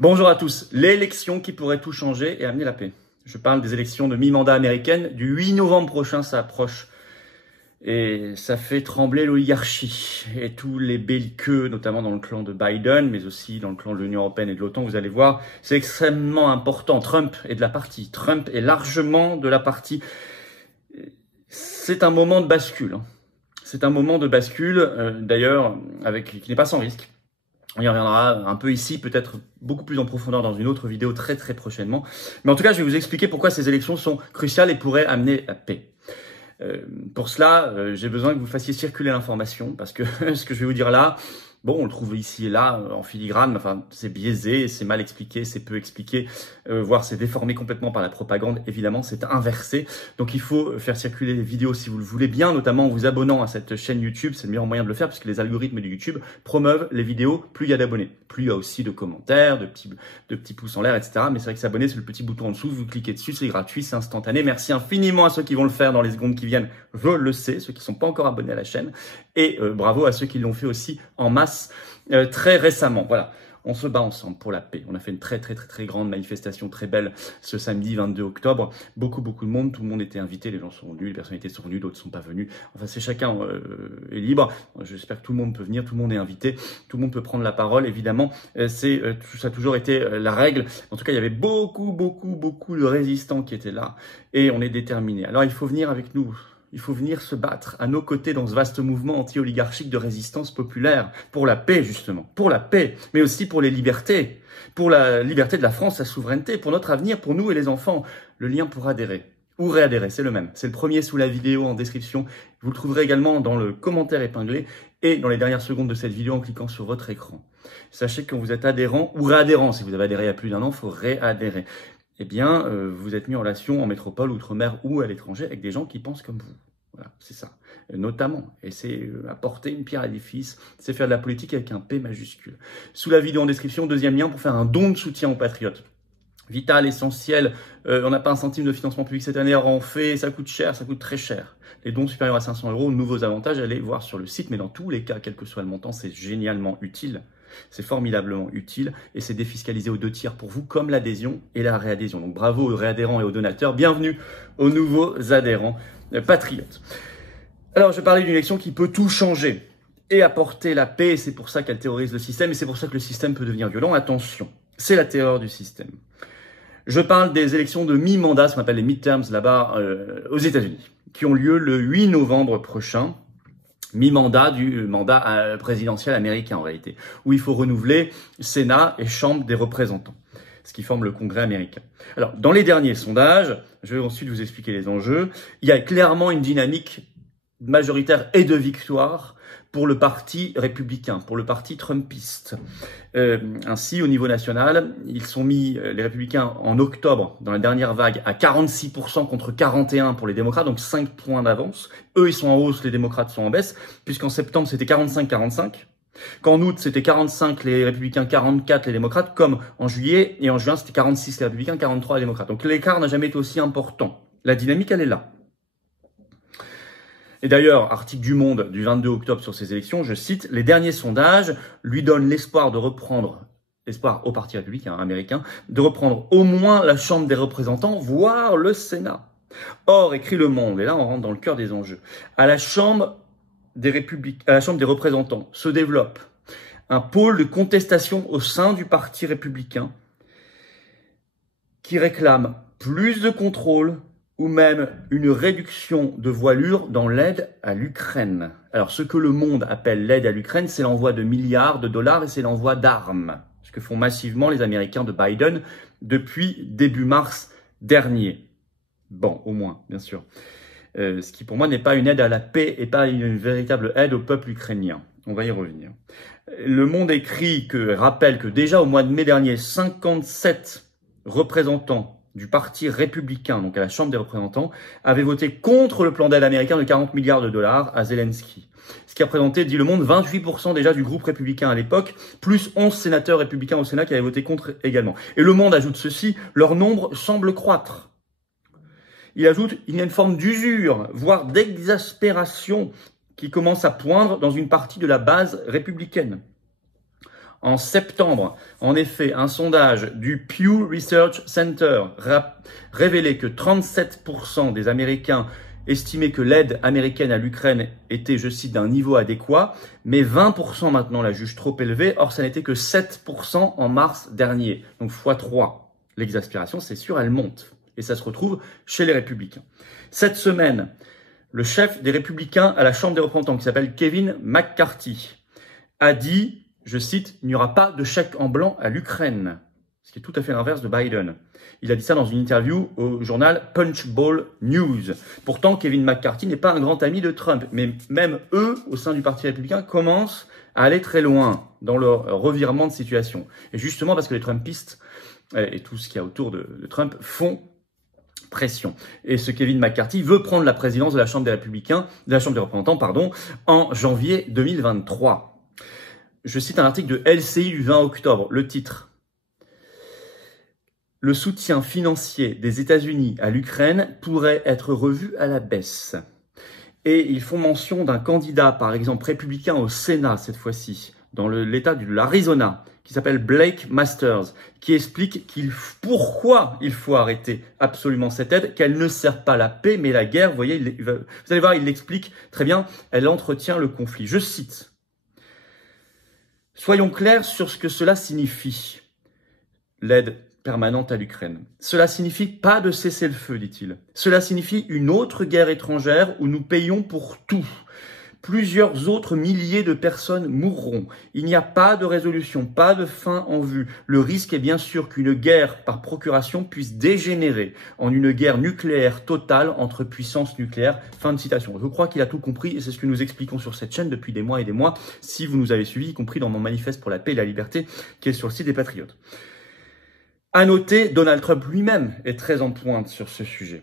Bonjour à tous. L'élection qui pourrait tout changer et amener la paix. Je parle des élections de mi-mandat américaines du 8 novembre prochain, ça approche. Et ça fait trembler l'oligarchie et tous les belliqueux, notamment dans le clan de Biden, mais aussi dans le clan de l'Union européenne et de l'OTAN. Vous allez voir, c'est extrêmement important. Trump est de la partie. Trump est largement de la partie. C'est un moment de bascule. C'est un moment de bascule, d'ailleurs, qui n'est pas sans risque. On y reviendra un peu ici, peut-être beaucoup plus en profondeur dans une autre vidéo très prochainement. Mais en tout cas, je vais vous expliquer pourquoi ces élections sont cruciales et pourraient amener la paix. Pour cela, j'ai besoin que vous fassiez circuler l'information, parce que ce que je vais vous dire là, bon, on le trouve ici et là, en filigrane, mais enfin, c'est biaisé, c'est mal expliqué, c'est peu expliqué, voire c'est déformé complètement par la propagande, évidemment, c'est inversé. Donc il faut faire circuler les vidéos si vous le voulez bien, notamment en vous abonnant à cette chaîne YouTube, c'est le meilleur moyen de le faire, puisque les algorithmes de YouTube promeuvent les vidéos, plus il y a d'abonnés, plus il y a aussi de commentaires, de petits pouces en l'air, etc. Mais c'est vrai que s'abonner, c'est le petit bouton en dessous, vous cliquez dessus, c'est gratuit, c'est instantané. Merci infiniment à ceux qui vont le faire dans les secondes qui viennent, je le sais, ceux qui ne sont pas encore abonnés à la chaîne, et bravo à ceux qui l'ont fait aussi en masse très récemment. Voilà, on se bat ensemble pour la paix. On a fait une très grande manifestation, très belle, ce samedi 22 octobre. Beaucoup de monde, tout le monde était invité, les gens sont venus, les personnalités sont venues, d'autres sont pas venus. Enfin, c'est chacun est libre. J'espère que tout le monde peut venir, tout le monde est invité, tout le monde peut prendre la parole. Évidemment, ça a toujours été la règle. En tout cas, il y avait beaucoup de résistants qui étaient là et on est déterminés. Alors, il faut venir avec nous. Il faut venir se battre à nos côtés dans ce vaste mouvement anti-oligarchique de résistance populaire pour la paix, justement. Pour la paix, mais aussi pour les libertés. Pour la liberté de la France, sa souveraineté, pour notre avenir, pour nous et les enfants. Le lien pour adhérer ou réadhérer, c'est le même. C'est le premier sous la vidéo en description. Vous le trouverez également dans le commentaire épinglé et dans les dernières secondes de cette vidéo en cliquant sur votre écran. Sachez que quand vous êtes adhérent ou réadhérent, si vous avez adhéré il y a plus d'un an, il faut réadhérer. Eh bien, vous êtes mis en relation en métropole, outre-mer ou à l'étranger avec des gens qui pensent comme vous. Voilà, c'est ça. Notamment, et c'est apporter une pierre à l'édifice, c'est faire de la politique avec un P majuscule. Sous la vidéo en description, deuxième lien pour faire un don de soutien aux patriotes. Vital, essentiel, on n'a pas un centime de financement public cette année, alors on fait, ça coûte cher, ça coûte très cher. Les dons supérieurs à 500 €, nouveaux avantages, allez voir sur le site, mais dans tous les cas, quel que soit le montant, c'est génialement utile. C'est formidablement utile et c'est défiscalisé aux 2/3 pour vous, comme l'adhésion et la réadhésion. Donc bravo aux réadhérents et aux donateurs, bienvenue aux nouveaux adhérents patriotes. Alors je parlais d'une élection qui peut tout changer et apporter la paix, c'est pour ça qu'elle terrorise le système et c'est pour ça que le système peut devenir violent. Attention, c'est la terreur du système. Je parle des élections de mi-mandat, ce qu'on appelle les midterms là-bas aux États-Unis, qui ont lieu le 8 novembre prochain. Mi-mandat du mandat présidentiel américain en réalité, où il faut renouveler Sénat et Chambre des représentants, ce qui forme le Congrès américain. Alors, dans les derniers sondages, je vais ensuite vous expliquer les enjeux, il y a clairement une dynamique majoritaire et de victoire pour le parti républicain, pour le parti trumpiste. Ainsi, au niveau national, ils sont mis, les républicains, en octobre, dans la dernière vague, à 46% contre 41% pour les démocrates, donc 5 points d'avance. Eux, ils sont en hausse, les démocrates sont en baisse, puisqu'en septembre, c'était 45-45. Qu'en août, c'était 45 les républicains, 44 les démocrates, comme en juillet, et en juin, c'était 46 les républicains, 43 les démocrates. Donc l'écart n'a jamais été aussi important. La dynamique, elle est là. Et d'ailleurs, article du Monde du 22 octobre sur ces élections, je cite, les derniers sondages lui donnent l'espoir de reprendre, l'espoir au Parti républicain américain, de reprendre au moins la Chambre des représentants, voire le Sénat. Or, écrit Le Monde, et là on rentre dans le cœur des enjeux, à la Chambre des représentants se développe un pôle de contestation au sein du Parti républicain qui réclame plus de contrôle, ou même une réduction de voilure dans l'aide à l'Ukraine. Alors, ce que le monde appelle l'aide à l'Ukraine, c'est l'envoi de milliards de dollars et c'est l'envoi d'armes. Ce que font massivement les Américains de Biden depuis début mars dernier. Bon, au moins, bien sûr. Ce qui, pour moi, n'est pas une aide à la paix et pas une véritable aide au peuple ukrainien. On va y revenir. Le Monde rappelle que déjà au mois de mai dernier, 57 représentants du Parti républicain, donc à la Chambre des représentants, avait voté contre le plan d'aide américain de 40 milliards de dollars à Zelensky. Ce qui a représenté, dit Le Monde, 28% déjà du groupe républicain à l'époque, plus 11 sénateurs républicains au Sénat qui avaient voté contre également. Et Le Monde ajoute ceci, leur nombre semble croître. Il ajoute, il y a une forme d'usure, voire d'exaspération qui commence à poindre dans une partie de la base républicaine. En septembre, en effet, un sondage du Pew Research Center révélait que 37% des Américains estimaient que l'aide américaine à l'Ukraine était, je cite, d'un niveau adéquat, mais 20% maintenant la jugent trop élevée. Or, ça n'était que 7% en mars dernier, donc x3. L'exaspération, c'est sûr, elle monte. Et ça se retrouve chez les Républicains. Cette semaine, le chef des Républicains à la Chambre des représentants, qui s'appelle Kevin McCarthy, a dit, je cite, « Il n'y aura pas de chèque en blanc à l'Ukraine », ce qui est tout à fait l'inverse de Biden. Il a dit ça dans une interview au journal Punchbowl News. Pourtant, Kevin McCarthy n'est pas un grand ami de Trump, mais même eux, au sein du Parti républicain, commencent à aller très loin dans leur revirement de situation. Et justement parce que les Trumpistes et tout ce qu'il y a autour de Trump font pression. Et ce Kevin McCarthy veut prendre la présidence de la Chambre des Républicains, de la Chambre des représentants, en janvier 2023. Je cite un article de LCI du 20 octobre, le titre. Le soutien financier des États-Unis à l'Ukraine pourrait être revu à la baisse. Et ils font mention d'un candidat, par exemple républicain au Sénat cette fois-ci, dans l'État de l'Arizona, qui s'appelle Blake Masters, qui explique pourquoi il faut arrêter absolument cette aide, qu'elle ne sert pas la paix, mais la guerre. Vous voyez, vous allez voir, il l'explique très bien, elle entretient le conflit. Je cite. Soyons clairs sur ce que cela signifie, l'aide permanente à l'Ukraine. Cela signifie pas de cessez-le-feu, dit-il. Cela signifie une autre guerre étrangère où nous payons pour tout. Plusieurs autres milliers de personnes mourront. Il n'y a pas de résolution, pas de fin en vue. Le risque est bien sûr qu'une guerre par procuration puisse dégénérer en une guerre nucléaire totale entre puissances nucléaires. Fin de citation. Je crois qu'il a tout compris et c'est ce que nous expliquons sur cette chaîne depuis des mois et des mois, si vous nous avez suivis, y compris dans mon manifeste pour la paix et la liberté qui est sur le site des Patriotes. À noter, Donald Trump lui-même est très en pointe sur ce sujet.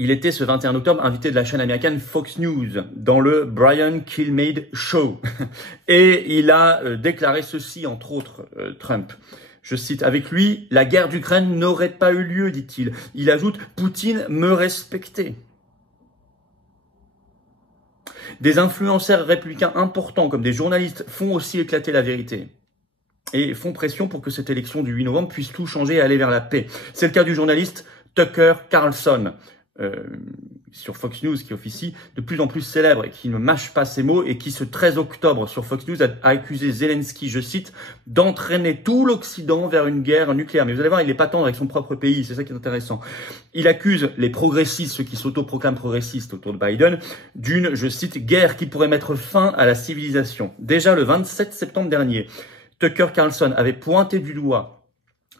Il était ce 21 octobre invité de la chaîne américaine Fox News dans le Brian Kilmeade Show. Et il a déclaré ceci, entre autres, Trump. Je cite, « Avec lui, la guerre d'Ukraine n'aurait pas eu lieu, dit-il. Il ajoute, « Poutine me respectait. » Des influenceurs républicains importants comme des journalistes font aussi éclater la vérité et font pression pour que cette élection du 8 novembre puisse tout changer et aller vers la paix. C'est le cas du journaliste Tucker Carlson sur Fox News, qui officie de plus en plus célèbre et qui ne mâche pas ses mots et qui, ce 13 octobre sur Fox News, a accusé Zelensky, je cite, d'entraîner tout l'Occident vers une guerre nucléaire. Mais vous allez voir, il n'est pas tendre avec son propre pays, c'est ça qui est intéressant. Il accuse les progressistes, ceux qui s'autoproclament progressistes autour de Biden, d'une, je cite, guerre qui pourrait mettre fin à la civilisation. Déjà le 27 septembre dernier, Tucker Carlson avait pointé du doigt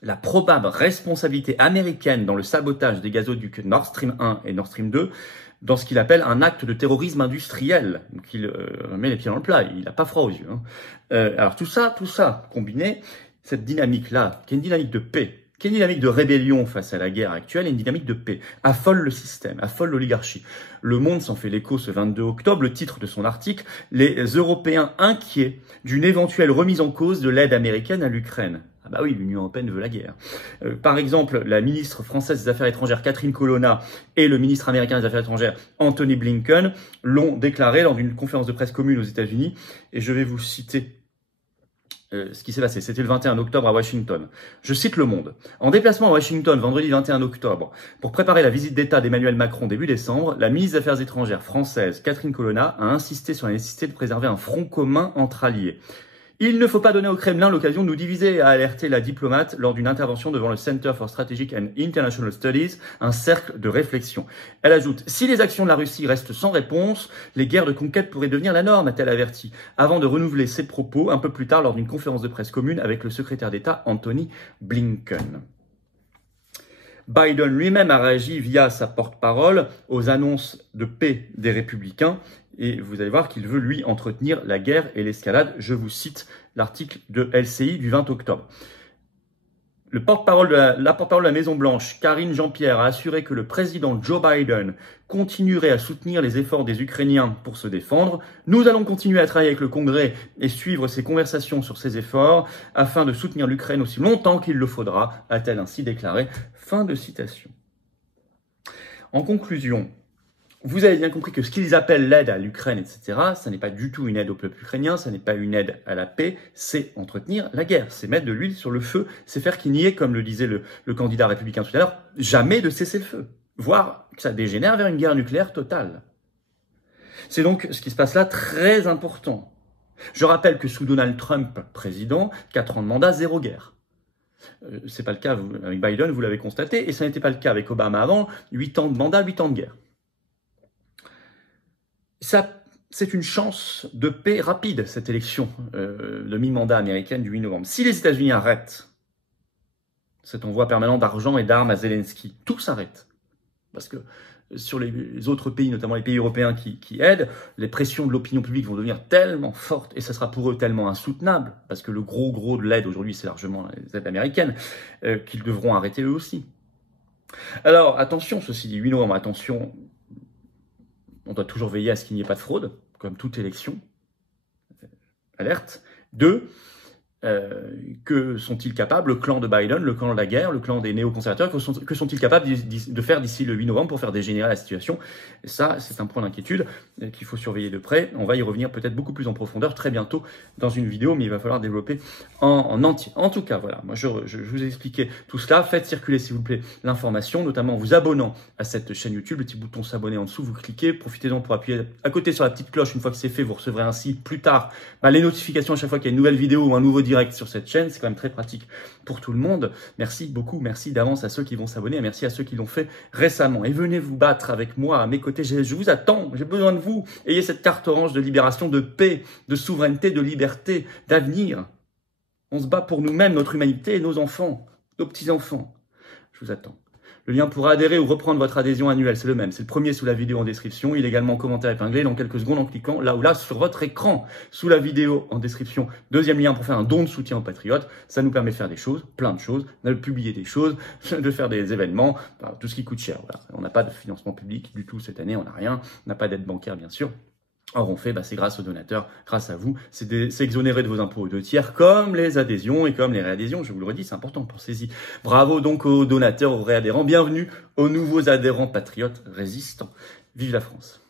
la probable responsabilité américaine dans le sabotage des gazoducs Nord Stream 1 et Nord Stream 2 dans ce qu'il appelle un acte de terrorisme industriel. Donc il met les pieds dans le plat, il n'a pas froid aux yeux. Alors tout ça combiné, cette dynamique-là, qui est une dynamique de paix, qui est une dynamique de rébellion face à la guerre actuelle et une dynamique de paix, affole le système, affole l'oligarchie. Le Monde s'en fait l'écho ce 22 octobre, le titre de son article, « Les Européens inquiets d'une éventuelle remise en cause de l'aide américaine à l'Ukraine ». Ah bah oui, l'Union européenne veut la guerre. Par exemple, la ministre française des Affaires étrangères, Catherine Colonna, et le ministre américain des Affaires étrangères, Anthony Blinken, l'ont déclaré lors d'une conférence de presse commune aux États-Unis, et je vais vous citer ce qui s'est passé. C'était le 21 octobre à Washington. Je cite Le Monde. En déplacement à Washington, vendredi 21 octobre, pour préparer la visite d'État d'Emmanuel Macron début décembre, la ministre des Affaires étrangères française, Catherine Colonna, a insisté sur la nécessité de préserver un front commun entre alliés. Il ne faut pas donner au Kremlin l'occasion de nous diviser, a alerté la diplomate lors d'une intervention devant le Center for Strategic and International Studies, un cercle de réflexion. Elle ajoute, si les actions de la Russie restent sans réponse, les guerres de conquête pourraient devenir la norme, a-t-elle averti, avant de renouveler ses propos un peu plus tard lors d'une conférence de presse commune avec le secrétaire d'État Anthony Blinken. Biden lui-même a réagi via sa porte-parole aux annonces de paix des républicains et vous allez voir qu'il veut, lui, entretenir la guerre et l'escalade. Je vous cite l'article de LCI du 20 octobre. La porte-parole de la Maison-Blanche, Karine Jean-Pierre, a assuré que le président Joe Biden continuerait à soutenir les efforts des Ukrainiens pour se défendre. Nous allons continuer à travailler avec le Congrès et suivre ces conversations sur ces efforts afin de soutenir l'Ukraine aussi longtemps qu'il le faudra, a-t-elle ainsi déclaré. Fin de citation. En conclusion, vous avez bien compris que ce qu'ils appellent l'aide à l'Ukraine, etc., ça n'est pas du tout une aide au peuple ukrainien, ça n'est pas une aide à la paix, c'est entretenir la guerre, c'est mettre de l'huile sur le feu, c'est faire qu'il n'y ait, comme le disait le candidat républicain tout à l'heure, jamais de cessez-le-feu, voire que ça dégénère vers une guerre nucléaire totale. C'est donc ce qui se passe là très important. Je rappelle que sous Donald Trump, président, 4 ans de mandat, 0 guerre. C'est pas le cas avec Biden, vous l'avez constaté, et ça n'était pas le cas avec Obama avant, 8 ans de mandat, 8 ans de guerre. Ça, c'est une chance de paix rapide, cette élection de mi-mandat américaine du 8 novembre. Si les États-Unis arrêtent cet envoi permanent d'argent et d'armes à Zelensky, tout s'arrête. Parce que sur les autres pays, notamment les pays européens qui aident, les pressions de l'opinion publique vont devenir tellement fortes et ça sera pour eux tellement insoutenable, parce que le gros de l'aide aujourd'hui, c'est largement les aides américaines, qu'ils devront arrêter eux aussi. Alors, attention, ceci dit, 8 novembre, attention, on doit toujours veiller à ce qu'il n'y ait pas de fraude, comme toute élection. Alerte. 2, que sont-ils capables, le clan de Biden, le clan de la guerre, le clan des néoconservateurs, que sont-ils capables de faire d'ici le 8 novembre pour faire dégénérer la situation? Et ça, c'est un point d'inquiétude qu'il faut surveiller de près. On va y revenir peut-être beaucoup plus en profondeur très bientôt dans une vidéo, mais il va falloir développer en entier. En tout cas, voilà, moi je vous ai expliqué tout cela. Faites circuler, s'il vous plaît, l'information, notamment en vous abonnant à cette chaîne YouTube. Le petit bouton s'abonner en dessous, vous cliquez. Profitez-en pour appuyer à côté sur la petite cloche. Une fois que c'est fait, vous recevrez ainsi plus tard les notifications à chaque fois qu'il y a une nouvelle vidéo ou un nouveau direct sur cette chaîne. C'est quand même très pratique pour tout le monde. Merci beaucoup, merci d'avance à ceux qui vont s'abonner et merci à ceux qui l'ont fait récemment. Et venez vous battre avec moi à mes côtés. Je vous attends, j'ai besoin de vous. Ayez cette carte orange de libération, de paix, de souveraineté, de liberté, d'avenir. On se bat pour nous-mêmes, notre humanité et nos enfants, nos petits-enfants. Je vous attends. Le lien pour adhérer ou reprendre votre adhésion annuelle, c'est le même. C'est le premier sous la vidéo en description. Il est également en commentaire épinglé dans quelques secondes en cliquant là ou là sur votre écran. Sous la vidéo en description, deuxième lien pour faire un don de soutien aux patriotes. Ça nous permet de faire des choses, plein de choses, de publier des choses, de faire des événements, tout ce qui coûte cher. Voilà. On n'a pas de financement public du tout cette année, on n'a rien. On n'a pas d'aide bancaire, bien sûr. Or, on fait, c'est grâce aux donateurs, grâce à vous. C'est exonéré de vos impôts aux 2 tiers, comme les adhésions et comme les réadhésions. Je vous le redis, c'est important, pensez-y. Bravo donc aux donateurs, aux réadhérents. Bienvenue aux nouveaux adhérents patriotes résistants. Vive la France!